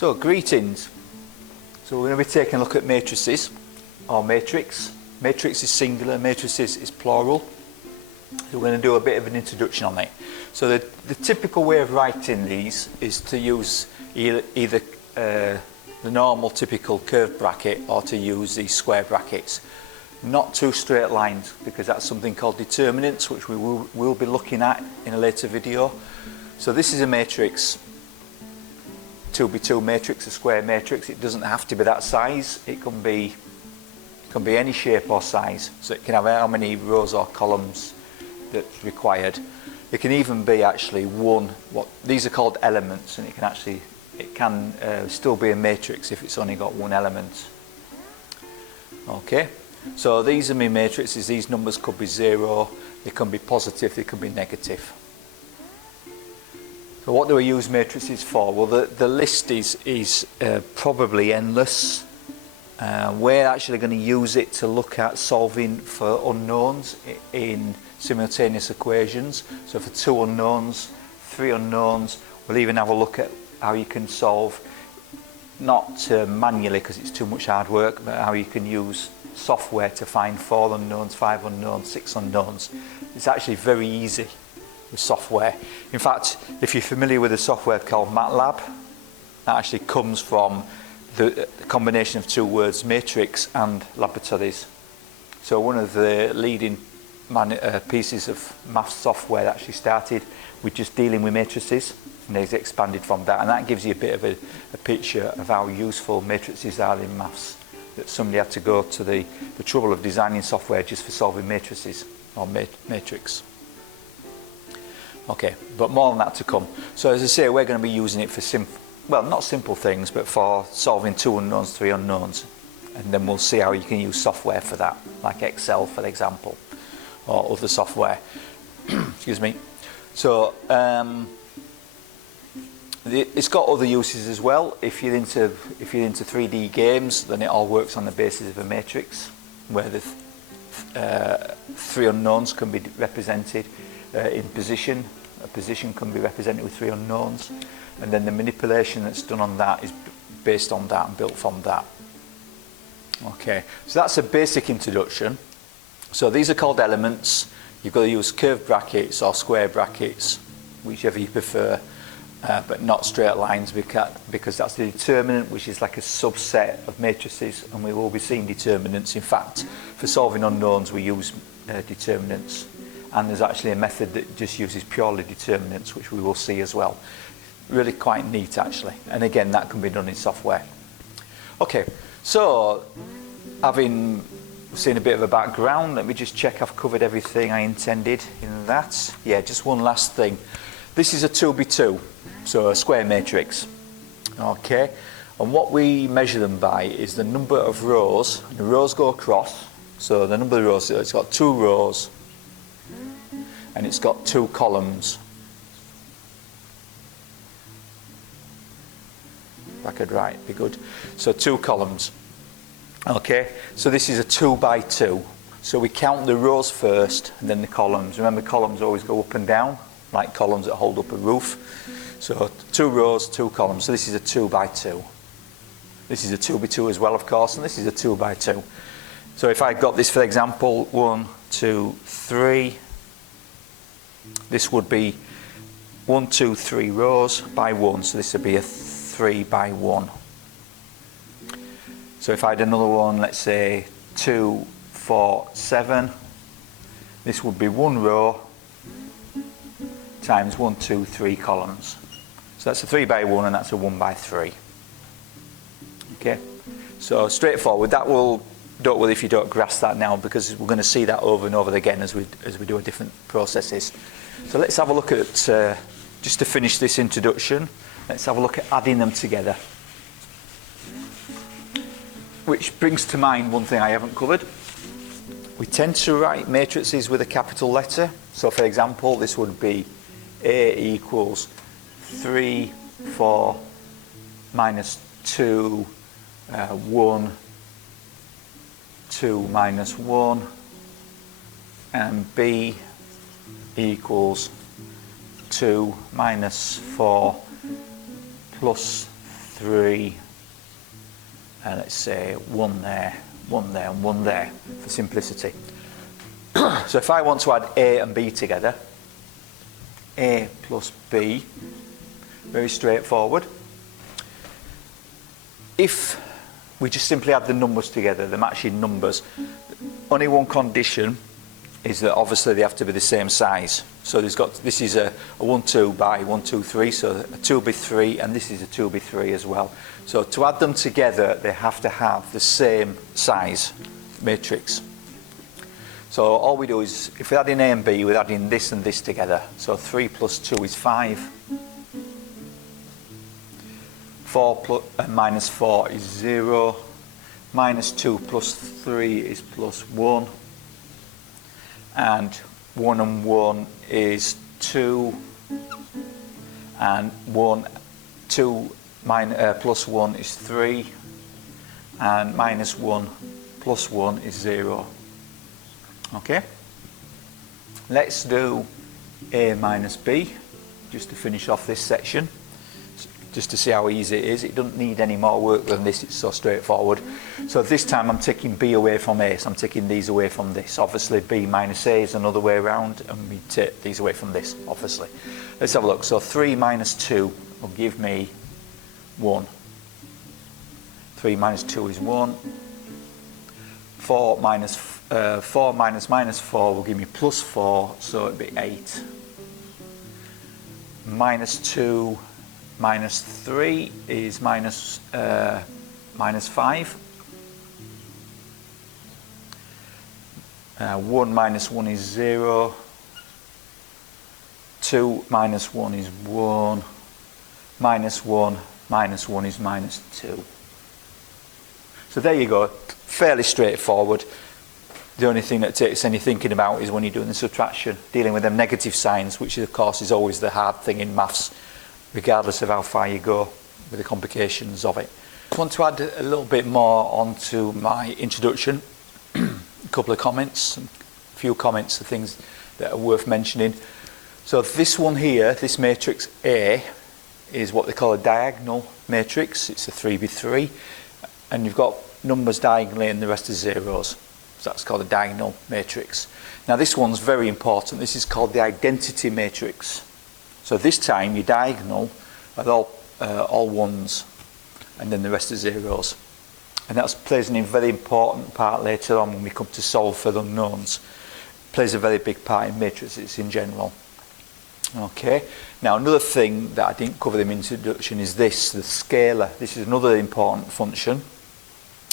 So, greetings. So we're going to be taking a look at matrices, or matrix. Matrix is singular, matrices is plural. So we're going to do a bit of an introduction on it. So the typical way of writing these is to use either the normal typical curved bracket or to use these square brackets. Not two straight lines, because that's something called determinants, which we will be looking at in a later video. So this is a matrix, 2x2 matrix, a square matrix. It doesn't have to be that size. It can be any shape or size. So it can have how many rows or columns that's required. It can even be actually these are called elements, and it can still be a matrix if it's only got one element. Okay, so these are my matrices. These numbers could be 0, they can be positive, they can be negative. So what do we use matrices for? Well, the list is probably endless. We're actually going to use it to look at solving for unknowns in simultaneous equations. So for 2 unknowns, 3 unknowns, we'll even have a look at how you can solve, not manually because it's too much hard work, but how you can use software to find 4 unknowns, 5 unknowns, 6 unknowns. It's actually very easy with software. In fact, if you're familiar with a software called MATLAB, that actually comes from the combination of 2 words, matrix and laboratories. So one of the leading pieces of math software that actually started with just dealing with matrices, and it's expanded from that, and that gives you a bit of a picture of how useful matrices are in maths, that somebody had to go to the trouble of designing software just for solving matrices or matrix. Okay, but more on that to come. So as I say, we're going to be using it for not simple things, but for solving 2 unknowns, 3 unknowns. And then we'll see how you can use software for that, like Excel, for example, or other software. Excuse me. So it's got other uses as well. If you're into 3D games, then it all works on the basis of a matrix, where the 3 unknowns can be represented in position. A position can be represented with 3 unknowns, and then the manipulation that's done on that is based on that and built from that. Okay, so that's a basic introduction. So these are called elements. You've got to use curved brackets or square brackets, whichever you prefer, but not straight lines, because that's the determinant, which is like a subset of matrices, and we will be seeing determinants. In fact, for solving unknowns we use determinants, and there's actually a method that just uses purely determinants, which we will see as well. Really quite neat actually, and again that can be done in software. Okay, so having seen a bit of a background, let me just check I've covered everything I intended in that. Yeah, just one last thing. This is a 2x2, so a square matrix. Okay, and what we measure them by is the number of rows. The rows go across, so the number of rows, so it's got 2 rows and it's got 2 columns. If I could write, be good. So 2 columns. Okay, so this is a 2x2. So we count the rows first and then the columns. Remember, columns always go up and down, like columns that hold up a roof. So 2 rows, 2 columns. So this is a 2x2. This is a 2x2 as well, of course, and this is a 2x2. So if I got this, for example, 1, 2, 3, this would be 1, 2, 3 rows by 1. So this would be a 3x1. So if I had another one, let's say 2, 4, 7, this would be 1 row times 1, 2, 3 columns. So that's a 3x1 and that's a 1x3. Okay, so straightforward. That will, don't worry if you don't grasp that now, because we're going to see that over and over again as we do our different processes. So let's have a look at, just to finish this introduction, let's have a look at adding them together. Which brings to mind one thing I haven't covered. We tend to write matrices with a capital letter. So for example, this would be A equals 3, 4, minus 2, 1, 2 minus 1, and B equals 2 minus 4 plus 3, and let's say 1 there, 1 there, and 1 there for simplicity. So if I want to add A and B together, A plus B, very straightforward. If we just simply add the numbers together, the matching numbers, only one condition is that obviously they have to be the same size. So this is a 1, 2 by 1, 2, 3, so a 2 by 3, and this is a 2 by 3 as well. So to add them together, they have to have the same size matrix. So all we do is, if we're adding A and B, we're adding this and this together. So 3 plus 2 is 5. 4 minus 4 is 0. Minus 2 plus 3 is plus 1. And 1 and 1 is 2. And 2 plus 1 is 3. And minus 1 plus 1 is 0. Okay? Let's do A minus B, just to finish off this section, just to see how easy it is. It doesn't need any more work than this, it's so straightforward. So this time I'm taking B away from A, so I'm taking these away from this. Obviously B minus A is another way around, and we take these away from this, obviously. Let's have a look. So 3 minus 2 will give me 1. 3 minus 2 is 1. 4 minus minus 4 will give me plus 4, so it'll be 8. Minus 2 minus 3 is minus 5. 1 minus 1 is 0. 2 minus 1 is 1. Minus 1 minus 1 is minus 2. So there you go, fairly straightforward. The only thing that takes any thinking about is when you're doing the subtraction, dealing with them negative signs, which of course is always the hard thing in maths, regardless of how far you go with the complications of it. I want to add a little bit more onto my introduction, a couple of comments, a few comments of things that are worth mentioning. So this one here, this matrix A, is what they call a diagonal matrix. It's a 3 by 3, and you've got numbers diagonally and the rest are zeros. So that's called a diagonal matrix. Now this one's very important. This is called the identity matrix. So this time your diagonal are all ones, and then the rest are zeros. And that plays a very important part later on when we come to solve for the unknowns. It plays a very big part in matrices in general. Okay. Now another thing that I didn't cover in the introduction is this, the scalar. This is another important function.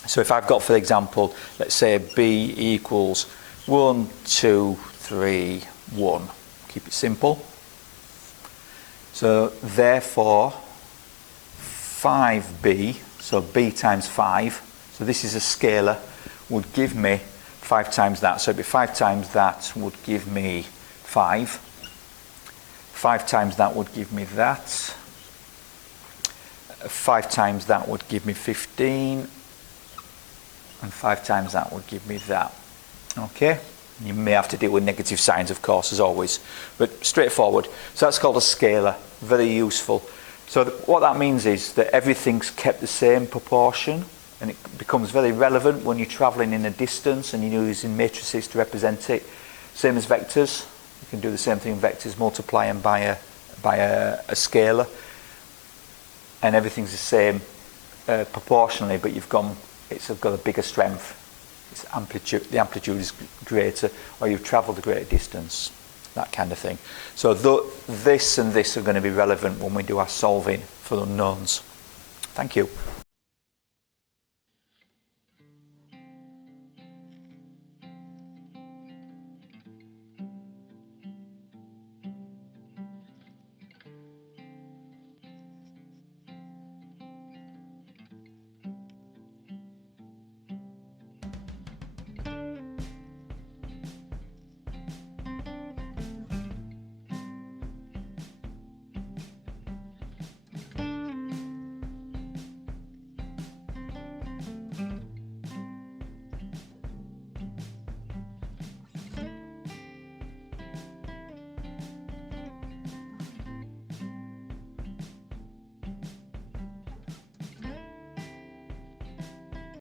So if I've got, for example, let's say B equals 1, 2, 3, 1. Keep it simple. So therefore 5B, so B times 5, so this is a scalar, would give me 5 times that. So it'd be 5 times that would give me 5. 5 times that would give me that. 5 times that would give me 15. And 5 times that would give me that. Okay? You may have to deal with negative signs, of course, as always, but straightforward. So that's called a scalar, very useful. So what that means is that everything's kept the same proportion, and it becomes very relevant when you're travelling in a distance and you're using matrices to represent it. Same as vectors. You can do the same thing in vectors, multiply them by a scalar, and everything's the same proportionally, but it's got a bigger strength. Its amplitude, the amplitude is greater, or you've travelled a greater distance, that kind of thing. So this and this are going to be relevant when we do our solving for unknowns. Thank you.